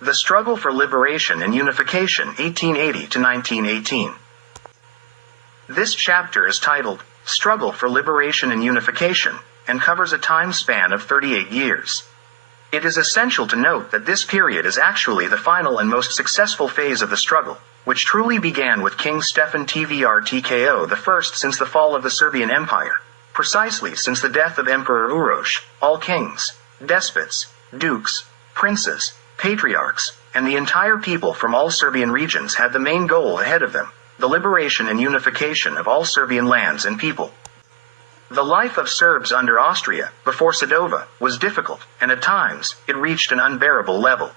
The Struggle for Liberation and Unification 1880 to 1918. This chapter is titled, Struggle for Liberation and Unification, and covers a time span of 38 years. It is essential to note that this period is actually the final and most successful phase of the struggle, which truly began with King Stefan Tvrtko I since the fall of the Serbian Empire, precisely since the death of Emperor Uroš. All kings, despots, dukes, princes, patriarchs, and the entire people from all Serbian regions had the main goal ahead of them, the liberation and unification of all Serbian lands and people. The life of Serbs under Austria, before Sedova, was difficult, and at times, it reached an unbearable level.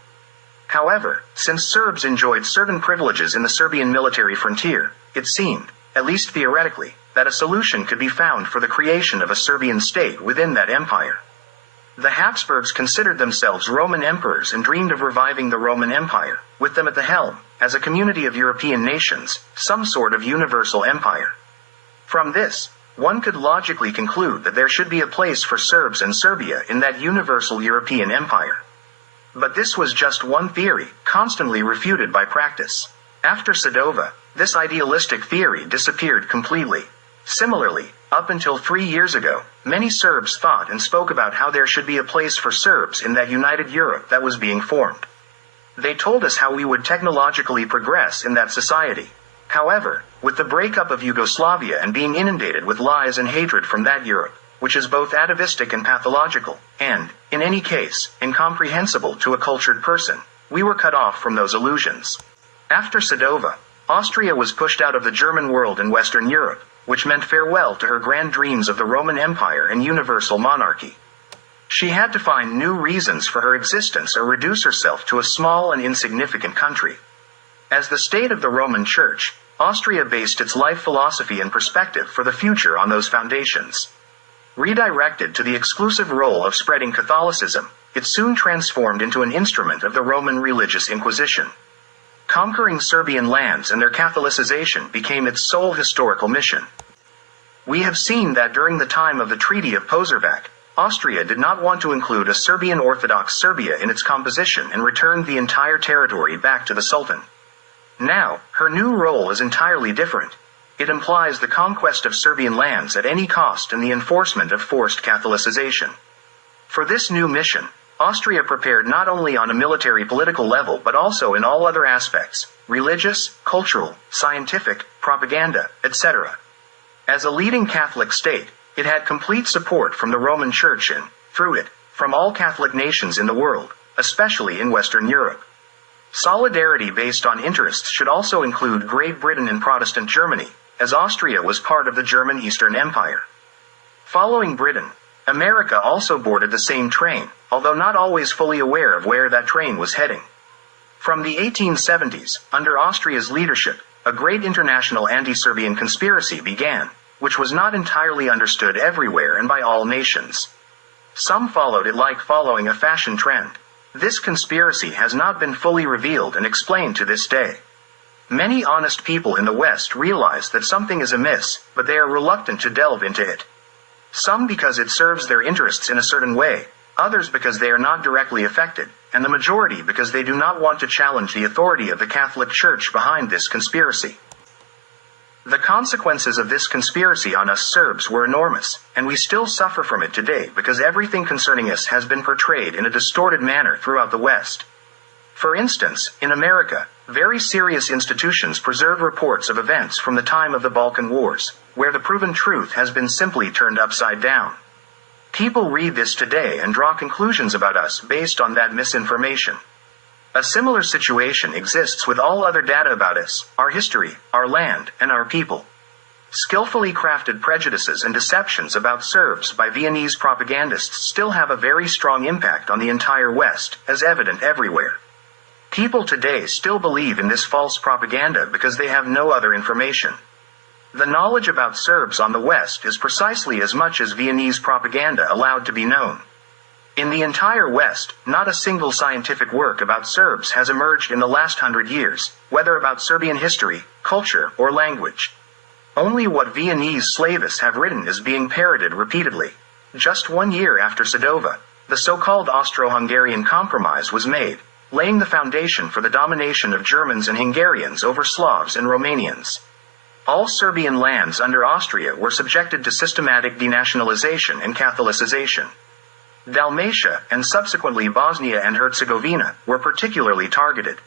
However, since Serbs enjoyed certain privileges in the Serbian military frontier, it seemed, at least theoretically, that a solution could be found for the creation of a Serbian state within that empire. The Habsburgs considered themselves Roman emperors and dreamed of reviving the Roman Empire, with them at the helm, as a community of European nations, some sort of universal empire. From this, one could logically conclude that there should be a place for Serbs and Serbia in that universal European empire. But this was just one theory, constantly refuted by practice. After Sedova, this idealistic theory disappeared completely. Similarly, up until 3 years ago, many Serbs thought and spoke about how there should be a place for Serbs in that united Europe that was being formed. They told us how we would technologically progress in that society. However, with the breakup of Yugoslavia and being inundated with lies and hatred from that Europe, which is both atavistic and pathological, and, in any case, incomprehensible to a cultured person, we were cut off from those illusions. After Sedova, Austria was pushed out of the German world in Western Europe, which meant farewell to her grand dreams of the Roman Empire and universal monarchy. She had to find new reasons for her existence or reduce herself to a small and insignificant country. As the state of the Roman Church, Austria based its life philosophy and perspective for the future on those foundations. Redirected to the exclusive role of spreading Catholicism, it soon transformed into an instrument of the Roman religious inquisition. Conquering Serbian lands and their Catholicization became its sole historical mission. We have seen that during the time of the Treaty of Požarevac, Austria did not want to include a Serbian Orthodox Serbia in its composition and returned the entire territory back to the Sultan. Now, her new role is entirely different. It implies the conquest of Serbian lands at any cost and the enforcement of forced Catholicization. For this new mission, Austria prepared not only on a military-political level but also in all other aspects, religious, cultural, scientific, propaganda, etc. As a leading Catholic state, it had complete support from the Roman Church and, through it, from all Catholic nations in the world, especially in Western Europe. Solidarity based on interests should also include Great Britain and Protestant Germany, as Austria was part of the German Eastern Empire. Following Britain, America also boarded the same train, although not always fully aware of where that train was heading. From the 1870s, under Austria's leadership, a great international anti-Serbian conspiracy began, which was not entirely understood everywhere and by all nations. Some followed it like following a fashion trend. This conspiracy has not been fully revealed and explained to this day. Many honest people in the West realize that something is amiss, but they are reluctant to delve into it. Some because it serves their interests in a certain way, others because they are not directly affected, and the majority because they do not want to challenge the authority of the Catholic Church behind this conspiracy. The consequences of this conspiracy on us Serbs were enormous, and we still suffer from it today because everything concerning us has been portrayed in a distorted manner throughout the West. For instance, in America, very serious institutions preserve reports of events from the time of the Balkan Wars, where the proven truth has been simply turned upside down. People read this today and draw conclusions about us based on that misinformation. A similar situation exists with all other data about us, our history, our land, and our people. Skillfully crafted prejudices and deceptions about Serbs by Viennese propagandists still have a very strong impact on the entire West, as evident everywhere. People today still believe in this false propaganda because they have no other information. The knowledge about Serbs on the West is precisely as much as Viennese propaganda allowed to be known. In the entire West, not a single scientific work about Serbs has emerged in the last 100 years, whether about Serbian history, culture, or language. Only what Viennese slavists have written is being parroted repeatedly. Just 1 year after Sedova, the so-called Austro-Hungarian Compromise was made. laying the foundation for the domination of Germans and Hungarians over Slavs and Romanians. All Serbian lands under Austria were subjected to systematic denationalization and Catholicization. Dalmatia, and subsequently Bosnia and Herzegovina, were particularly targeted.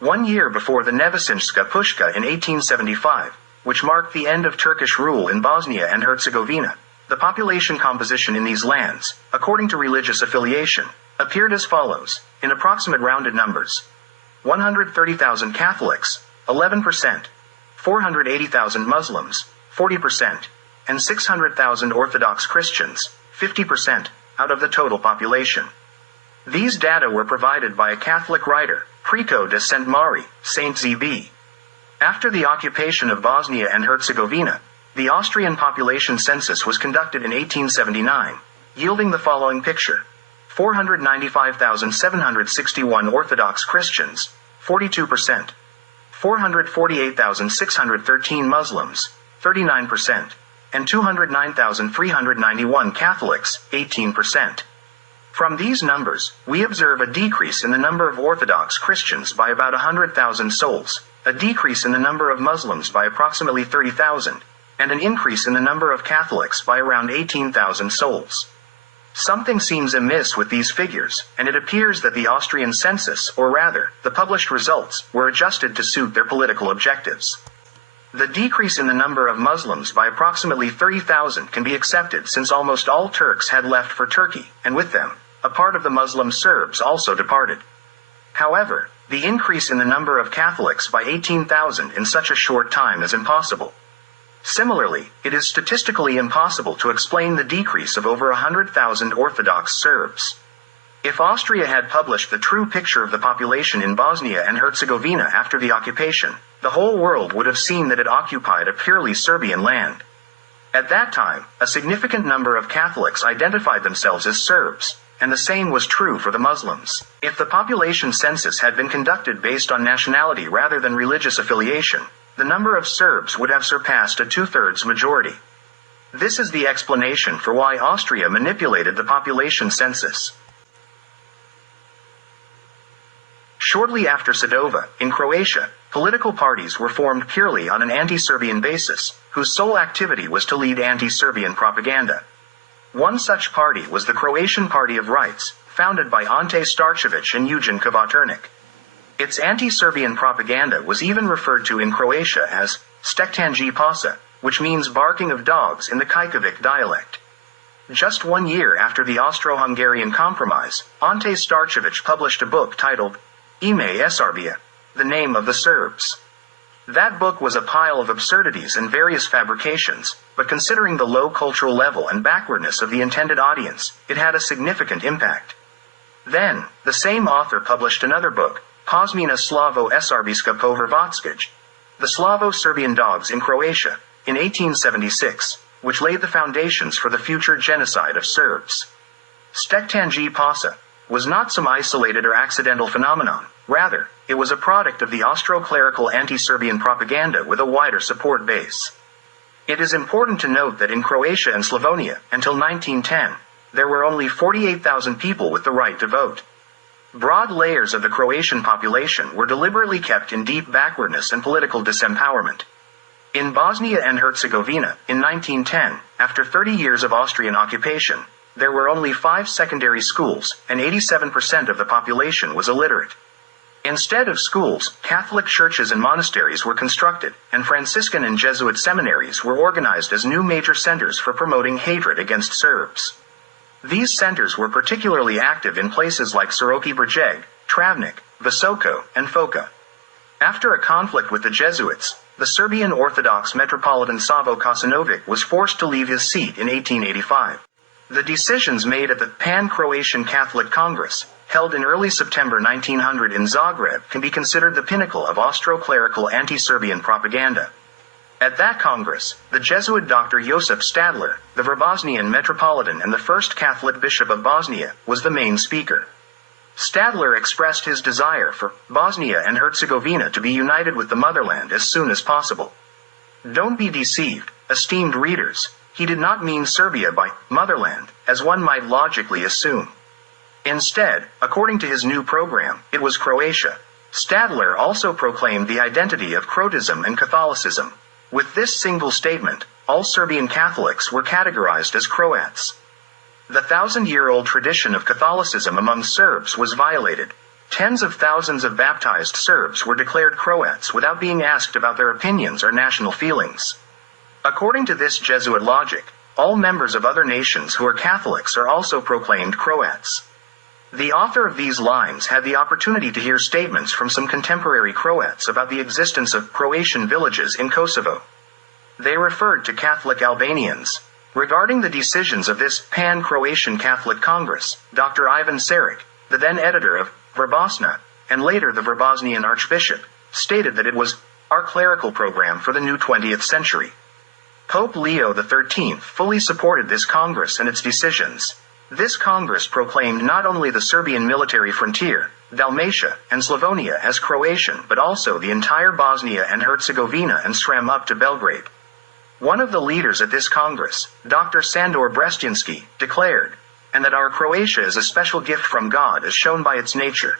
1 year before the Nevesinjska Pushka in 1875, which marked the end of Turkish rule in Bosnia and Herzegovina, the population composition in these lands, according to religious affiliation, appeared as follows, in approximate rounded numbers. 130,000 Catholics, 11%, 480,000 Muslims, 40%, and 600,000 Orthodox Christians, 50%, out of the total population. These data were provided by a Catholic writer, Preco de Saint Mari, Saint ZB. After the occupation of Bosnia and Herzegovina, the Austrian population census was conducted in 1879, yielding the following picture. 495,761 Orthodox Christians, 42%. 448,613 Muslims, 39%. And 209,391 Catholics, 18%. From these numbers, we observe a decrease in the number of Orthodox Christians by about 100,000 souls, a decrease in the number of Muslims by approximately 30,000, and an increase in the number of Catholics by around 18,000 souls. Something seems amiss with these figures, and it appears that the Austrian census, or rather, the published results, were adjusted to suit their political objectives. The decrease in the number of Muslims by approximately 30,000 can be accepted since almost all Turks had left for Turkey, and with them, a part of the Muslim Serbs also departed. However, the increase in the number of Catholics by 18,000 in such a short time is impossible. Similarly, it is statistically impossible to explain the decrease of over 100,000 Orthodox Serbs. If Austria had published the true picture of the population in Bosnia and Herzegovina after the occupation, the whole world would have seen that it occupied a purely Serbian land. At that time, a significant number of Catholics identified themselves as Serbs, and the same was true for the Muslims. If the population census had been conducted based on nationality rather than religious affiliation, the number of Serbs would have surpassed a two-thirds majority. This is the explanation for why Austria manipulated the population census. Shortly after Sadova, in Croatia, political parties were formed purely on an anti-Serbian basis, whose sole activity was to lead anti-Serbian propaganda. One such party was the Croatian Party of Rights, founded by Ante Starčević and Eugen Kvaternik. Its anti-Serbian propaganda was even referred to in Croatia as stektanji pasa, which means barking of dogs in the Kajkavik dialect. Just 1 year after the Austro-Hungarian Compromise, Ante Starčević published a book titled Ime Serbia, the name of the Serbs. That book was a pile of absurdities and various fabrications, but considering the low cultural level and backwardness of the intended audience, it had a significant impact. Then, the same author published another book, Pozmina Slavo Serbiska po Hrvatskoj, the Slavo-Serbian dogs in Croatia, in 1876, which laid the foundations for the future genocide of Serbs. Stektanji pasa was not some isolated or accidental phenomenon, rather, it was a product of the Austro-clerical anti-Serbian propaganda with a wider support base. It is important to note that in Croatia and Slavonia, until 1910, there were only 48,000 people with the right to vote. Broad layers of the Croatian population were deliberately kept in deep backwardness and political disempowerment. In Bosnia and Herzegovina, in 1910, after 30 years of Austrian occupation, there were only 5 secondary schools, and 87% of the population was illiterate. Instead of schools, Catholic churches and monasteries were constructed, and Franciscan and Jesuit seminaries were organized as new major centers for promoting hatred against Serbs. These centers were particularly active in places like Siroki Brijeg, Travnik, Visoko, and Foka. After a conflict with the Jesuits, the Serbian Orthodox Metropolitan Savo Kasanovic was forced to leave his seat in 1885. The decisions made at the Pan-Croatian Catholic Congress, held in early September 1900 in Zagreb, can be considered the pinnacle of Austro-clerical anti-Serbian propaganda. At that Congress, the Jesuit Dr. Josip Stadler, the Verbosnian Metropolitan and the first Catholic Bishop of Bosnia, was the main speaker. Stadler expressed his desire for Bosnia and Herzegovina to be united with the motherland as soon as possible. Don't be deceived, esteemed readers, he did not mean Serbia by motherland, as one might logically assume. Instead, according to his new program, it was Croatia. Stadler also proclaimed the identity of Croatism and Catholicism. With this single statement, all Serbian Catholics were categorized as Croats. The 1,000-year-old tradition of Catholicism among Serbs was violated. Tens of thousands of baptized Serbs were declared Croats without being asked about their opinions or national feelings. According to this Jesuit logic, all members of other nations who are Catholics are also proclaimed Croats. The author of these lines had the opportunity to hear statements from some contemporary Croats about the existence of Croatian villages in Kosovo. They referred to Catholic Albanians. Regarding the decisions of this Pan-Croatian Catholic Congress, Dr. Ivan Saric, the then editor of Verbosna, and later the Verbosnian Archbishop, stated that it was our clerical program for the new 20th century. Pope Leo XIII fully supported this Congress and its decisions. This Congress proclaimed not only the Serbian military frontier, Dalmatia, and Slavonia as Croatian but also the entire Bosnia and Herzegovina and Srem up to Belgrade. One of the leaders at this Congress, Dr. Sandor Brestjanski, declared, and that our Croatia is a special gift from God as shown by its nature.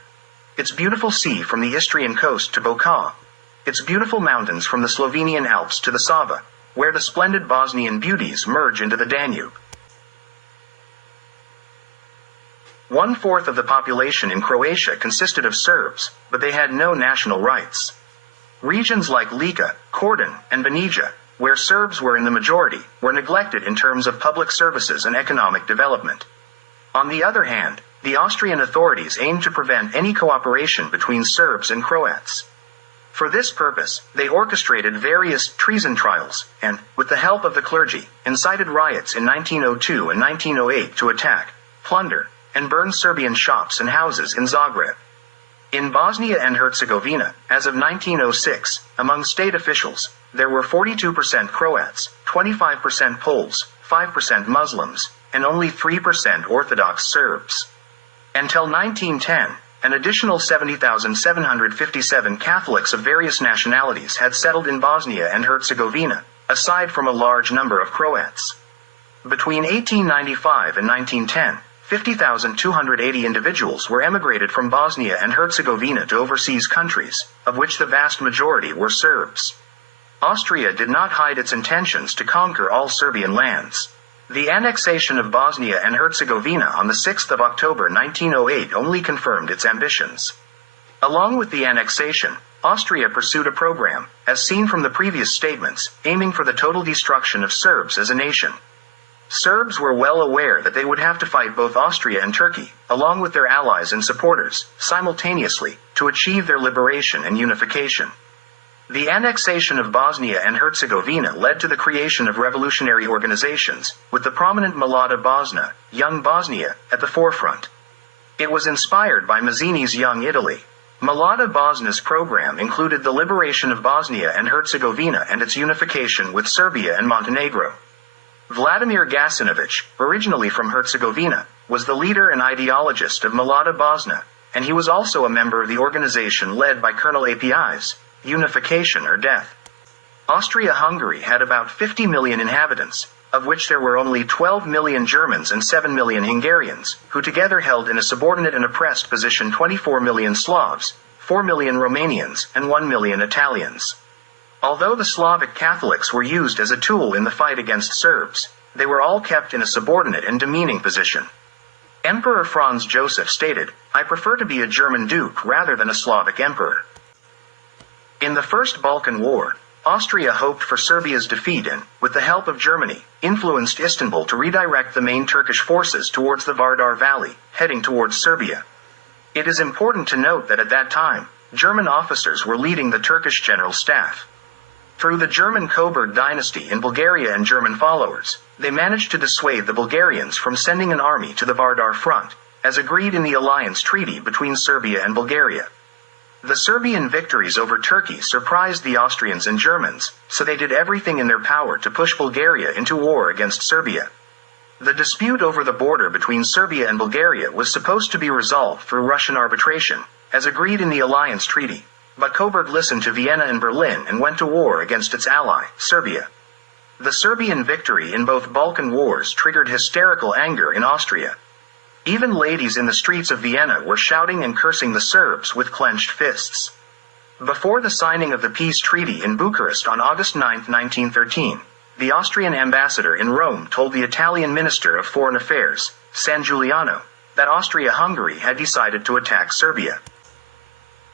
Its beautiful sea from the Istrian coast to Boka. Its beautiful mountains from the Slovenian Alps to the Sava, where the splendid Bosnian beauties merge into the Danube. 1/4 of the population in Croatia consisted of Serbs, but they had no national rights. Regions like Lika, Kordun, and Banija, where Serbs were in the majority, were neglected in terms of public services and economic development. On the other hand, the Austrian authorities aimed to prevent any cooperation between Serbs and Croats. For this purpose, they orchestrated various treason trials, and, with the help of the clergy, incited riots in 1902 and 1908 to attack, plunder, and burn Serbian shops and houses in Zagreb. In Bosnia and Herzegovina, as of 1906, among state officials, there were 42% Croats, 25% Poles, 5% Muslims, and only 3% Orthodox Serbs. Until 1910, an additional 70,757 Catholics of various nationalities had settled in Bosnia and Herzegovina, aside from a large number of Croats. Between 1895 and 1910, 50,280 individuals were emigrated from Bosnia and Herzegovina to overseas countries, of which the vast majority were Serbs. Austria did not hide its intentions to conquer all Serbian lands. The annexation of Bosnia and Herzegovina on the 6th of October 1908 only confirmed its ambitions. Along with the annexation, Austria pursued a program, as seen from the previous statements, aiming for the total destruction of Serbs as a nation. Serbs were well aware that they would have to fight both Austria and Turkey, along with their allies and supporters, simultaneously, to achieve their liberation and unification. The annexation of Bosnia and Herzegovina led to the creation of revolutionary organizations, with the prominent Mlada Bosna, Young Bosnia, at the forefront. It was inspired by Mazzini's Young Italy. Mlada Bosna's program included the liberation of Bosnia and Herzegovina and its unification with Serbia and Montenegro. Vladimir Gasinovic, originally from Herzegovina, was the leader and ideologist of Mlada Bosna, and he was also a member of the organization led by Colonel Apis, Unification or Death. Austria-Hungary had about 50 million inhabitants, of which there were only 12 million Germans and 7 million Hungarians, who together held in a subordinate and oppressed position 24 million Slavs, 4 million Romanians, and 1 million Italians. Although the Slavic Catholics were used as a tool in the fight against Serbs, they were all kept in a subordinate and demeaning position. Emperor Franz Joseph stated, "I prefer to be a German duke rather than a Slavic emperor." In the First Balkan War, Austria hoped for Serbia's defeat and, with the help of Germany, influenced Istanbul to redirect the main Turkish forces towards the Vardar Valley, heading towards Serbia. It is important to note that at that time, German officers were leading the Turkish general staff. Through the German Coburg dynasty in Bulgaria and German followers, they managed to dissuade the Bulgarians from sending an army to the Vardar front, as agreed in the alliance treaty between Serbia and Bulgaria. The Serbian victories over Turkey surprised the Austrians and Germans, so they did everything in their power to push Bulgaria into war against Serbia. The dispute over the border between Serbia and Bulgaria was supposed to be resolved through Russian arbitration, as agreed in the alliance treaty, but Coburg listened to Vienna and Berlin and went to war against its ally, Serbia. The Serbian victory in both Balkan wars triggered hysterical anger in Austria. Even ladies in the streets of Vienna were shouting and cursing the Serbs with clenched fists. Before the signing of the peace treaty in Bucharest on August 9, 1913, the Austrian ambassador in Rome told the Italian Minister of Foreign Affairs, San Giuliano, that Austria-Hungary had decided to attack Serbia.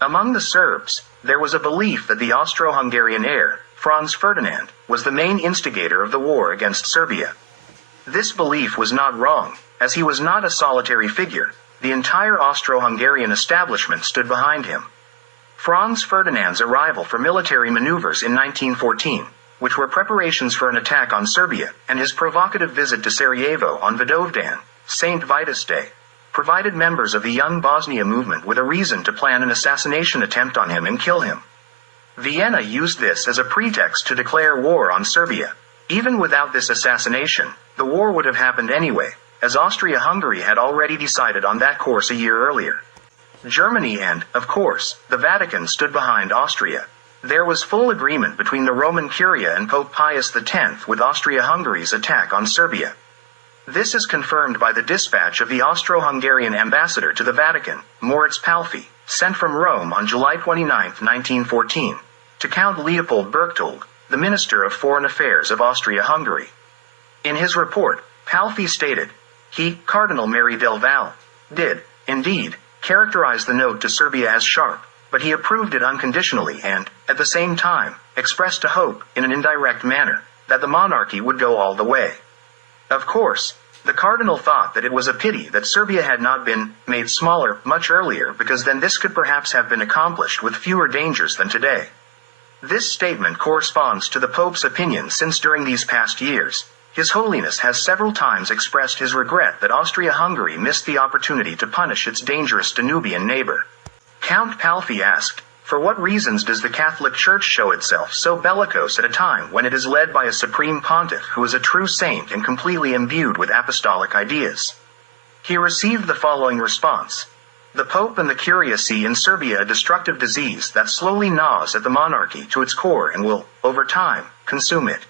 Among the Serbs, there was a belief that the Austro-Hungarian heir, Franz Ferdinand, was the main instigator of the war against Serbia. This belief was not wrong, as he was not a solitary figure. The entire Austro-Hungarian establishment stood behind him. Franz Ferdinand's arrival for military maneuvers in 1914, which were preparations for an attack on Serbia, and his provocative visit to Sarajevo on Vidovdan, St. Vitus Day, provided members of the Young Bosnia movement with a reason to plan an assassination attempt on him and kill him. Vienna used this as a pretext to declare war on Serbia. Even without this assassination, the war would have happened anyway, as Austria-Hungary had already decided on that course a year earlier. Germany and, of course, the Vatican stood behind Austria. There was full agreement between the Roman Curia and Pope Pius X with Austria-Hungary's attack on Serbia. This is confirmed by the dispatch of the Austro-Hungarian ambassador to the Vatican, Moritz Palffy, sent from Rome on July 29, 1914, to Count Leopold Berchtold, the Minister of Foreign Affairs of Austria-Hungary. In his report, Palffy stated, he, Cardinal Mary del Val, did, indeed, characterize the note to Serbia as sharp, but he approved it unconditionally and, at the same time, expressed a hope, in an indirect manner, that the monarchy would go all the way. Of course, the Cardinal thought that it was a pity that Serbia had not been made smaller much earlier, because then this could perhaps have been accomplished with fewer dangers than today. This statement corresponds to the Pope's opinion, since during these past years, His Holiness has several times expressed his regret that Austria-Hungary missed the opportunity to punish its dangerous Danubian neighbor. Count Palffy asked, for what reasons does the Catholic Church show itself so bellicose at a time when it is led by a supreme pontiff who is a true saint and completely imbued with apostolic ideas? He received the following response. The Pope and the Curia see in Serbia a destructive disease that slowly gnaws at the monarchy to its core and will, over time, consume it.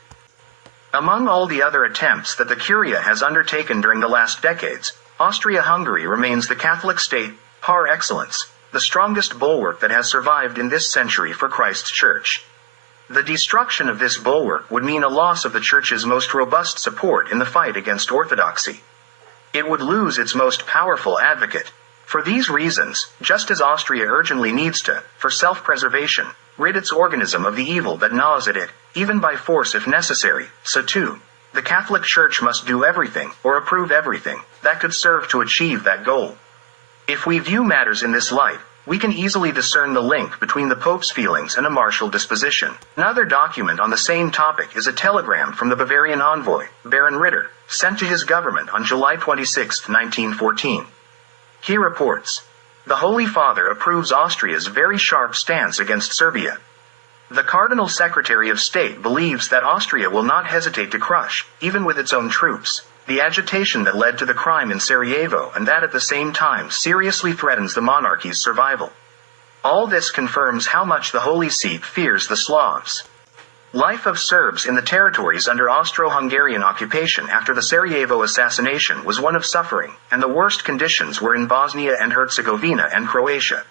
Among all the other attempts that the Curia has undertaken during the last decades, Austria-Hungary remains the Catholic state, par excellence, the strongest bulwark that has survived in this century for Christ's Church. The destruction of this bulwark would mean a loss of the Church's most robust support in the fight against orthodoxy. It would lose its most powerful advocate. For these reasons, just as Austria urgently needs to, for self-preservation, rid its organism of the evil that gnaws at it, even by force if necessary, so too, the Catholic Church must do everything, or approve everything, that could serve to achieve that goal. If we view matters in this light, we can easily discern the link between the Pope's feelings and a martial disposition. Another document on the same topic is a telegram from the Bavarian envoy, Baron Ritter, sent to his government on July 26, 1914. He reports, the Holy Father approves Austria's very sharp stance against Serbia. The Cardinal Secretary of State believes that Austria will not hesitate to crush, even with its own troops, the agitation that led to the crime in Sarajevo, and that at the same time seriously threatens the monarchy's survival. All this confirms how much the Holy See fears the Slavs. Life of Serbs in the territories under Austro-Hungarian occupation after the Sarajevo assassination was one of suffering, and the worst conditions were in Bosnia and Herzegovina and Croatia.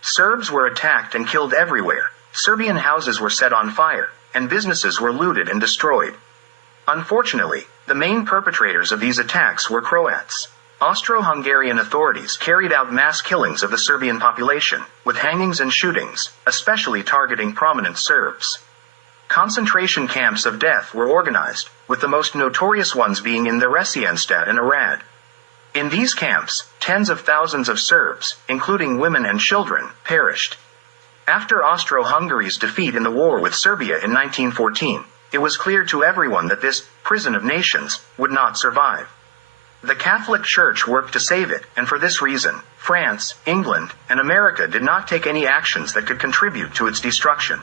Serbs were attacked and killed everywhere, Serbian houses were set on fire, and businesses were looted and destroyed. Unfortunately, the main perpetrators of these attacks were Croats. Austro-Hungarian authorities carried out mass killings of the Serbian population, with hangings and shootings, especially targeting prominent Serbs. Concentration camps of death were organized, with the most notorious ones being in Theresienstadt and Arad. In these camps, tens of thousands of Serbs, including women and children, perished. After Austro-Hungary's defeat in the war with Serbia in 1914, it was clear to everyone that this prison of nations would not survive. The Catholic Church worked to save it, and for this reason, France, England, and America did not take any actions that could contribute to its destruction.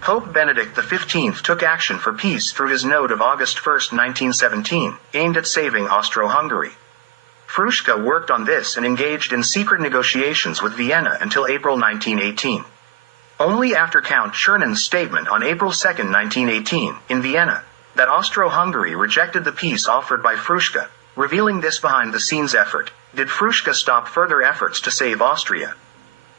Pope Benedict XV took action for peace through his note of August 1, 1917, aimed at saving Austro-Hungary. Fruška worked on this and engaged in secret negotiations with Vienna until April 1918. Only after Count Czernyn's statement on April 2, 1918, in Vienna, that Austro-Hungary rejected the peace offered by Fruška, Revealing this behind-the-scenes effort, did Fruška stop further efforts to save Austria?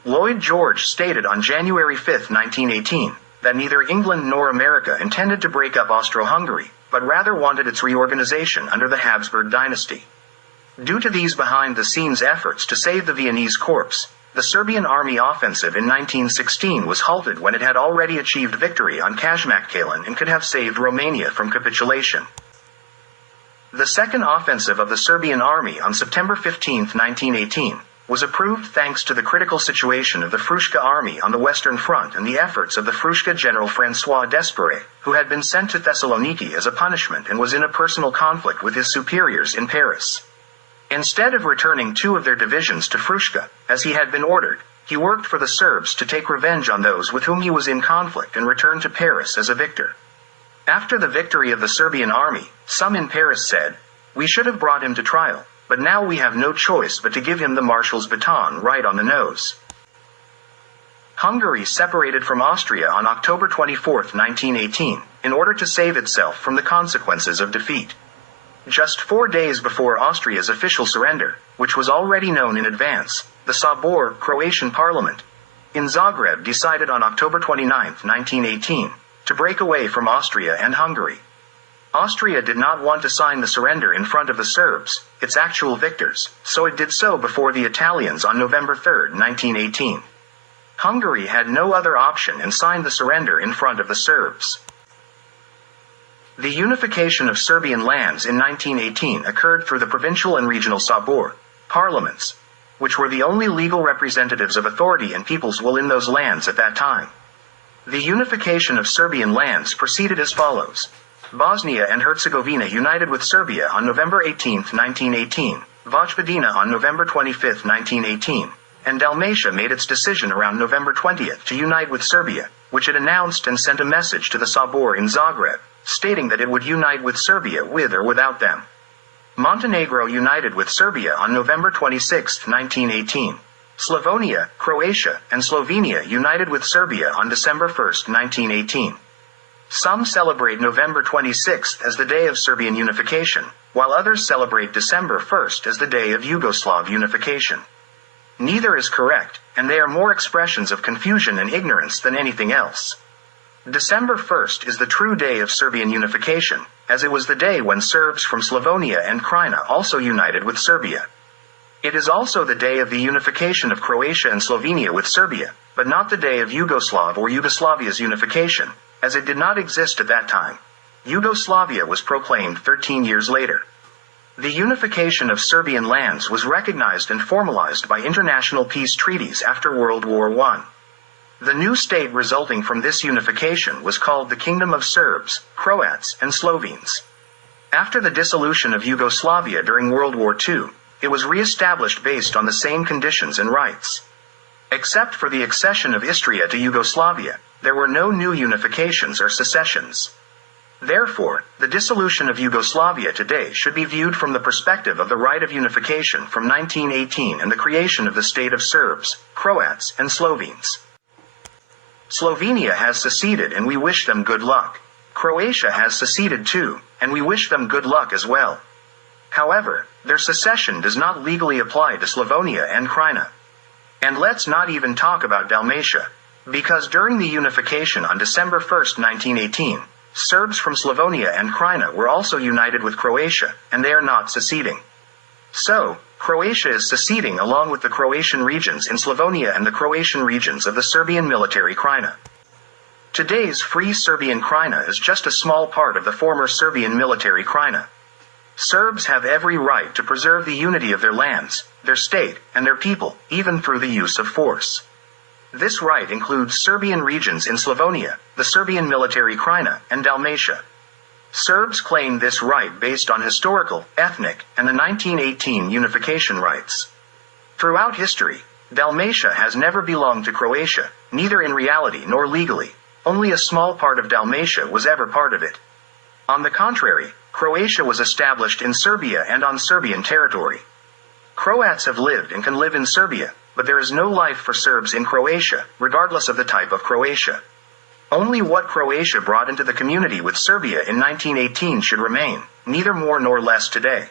Lloyd George stated on January 5, 1918, that neither England nor America intended to break up Austro-Hungary, but rather wanted its reorganization under the Habsburg dynasty. Due to these behind-the-scenes efforts to save the Viennese corps, the Serbian army offensive in 1916 was halted when it had already achieved victory on Kazmakalen and could have saved Romania from capitulation. The second offensive of the Serbian army on September 15, 1918, was approved thanks to the critical situation of the Fruška army on the Western Front and the efforts of the Fruška general François Desperé, who had been sent to Thessaloniki as a punishment and was in a personal conflict with his superiors in Paris. Instead of returning 2 of their divisions to Fruška, as he had been ordered, he worked for the Serbs to take revenge on those with whom he was in conflict and return to Paris as a victor. After the victory of the Serbian army, some in Paris said, "We should have brought him to trial, but now we have no choice but to give him the marshal's baton right on the nose." Hungary separated from Austria on October 24, 1918, in order to save itself from the consequences of defeat. Just 4 days before Austria's official surrender, which was already known in advance, the Sabor, Croatian parliament, in Zagreb decided on October 29, 1918, to break away from Austria and Hungary. Austria did not want to sign the surrender in front of the Serbs, its actual victors, so it did so before the Italians on November 3, 1918. Hungary had no other option and signed the surrender in front of the Serbs. The unification of Serbian lands in 1918 occurred through the provincial and regional Sabor, parliaments, which were the only legal representatives of authority and people's will in those lands at that time. The unification of Serbian lands proceeded as follows. Bosnia and Herzegovina united with Serbia on November 18, 1918, Vojvodina on November 25, 1918, and Dalmatia made its decision around November 20th to unite with Serbia, which it announced and sent a message to the Sabor in Zagreb, stating that it would unite with Serbia with or without them. Montenegro united with Serbia on November 26, 1918. Slavonia, Croatia, and Slovenia united with Serbia on December 1, 1918. Some celebrate November 26 as the day of Serbian unification, while others celebrate December 1 as the day of Yugoslav unification. Neither is correct, and they are more expressions of confusion and ignorance than anything else. December 1 is the true day of Serbian unification, as it was the day when Serbs from Slavonia and Krajina also united with Serbia. It is also the day of the unification of Croatia and Slovenia with Serbia, but not the day of Yugoslav or Yugoslavia's unification, as it did not exist at that time. Yugoslavia was proclaimed 13 years later. The unification of Serbian lands was recognized and formalized by international peace treaties after World War I. The new state resulting from this unification was called the Kingdom of Serbs, Croats, and Slovenes. After the dissolution of Yugoslavia during World War II, it was re-established based on the same conditions and rights. Except for the accession of Istria to Yugoslavia, there were no new unifications or secessions. Therefore, the dissolution of Yugoslavia today should be viewed from the perspective of the right of unification from 1918 and the creation of the state of Serbs, Croats, and Slovenes. Slovenia has seceded and we wish them good luck. Croatia has seceded too, and we wish them good luck as well. However, their secession does not legally apply to Slavonia and Krajina. And let's not even talk about Dalmatia, because during the unification on December 1, 1918, Serbs from Slavonia and Krajina were also united with Croatia, and they are not seceding. So, Croatia is seceding along with the Croatian regions in Slavonia and the Croatian regions of the Serbian military Krajina. Today's Free Serbian Krajina is just a small part of the former Serbian military Krajina. Serbs have every right to preserve the unity of their lands, their state, and their people, even through the use of force. This right includes Serbian regions in Slavonia, the Serbian military Krajina, and Dalmatia. Serbs claim this right based on historical, ethnic, and the 1918 unification rights. Throughout history, Dalmatia has never belonged to Croatia, neither in reality nor legally. Only a small part of Dalmatia was ever part of it. On the contrary, Croatia was established in Serbia and on Serbian territory. Croats have lived and can live in Serbia, but there is no life for Serbs in Croatia, regardless of the type of Croatia. Only what Croatia brought into the community with Serbia in 1918 should remain, neither more nor less today.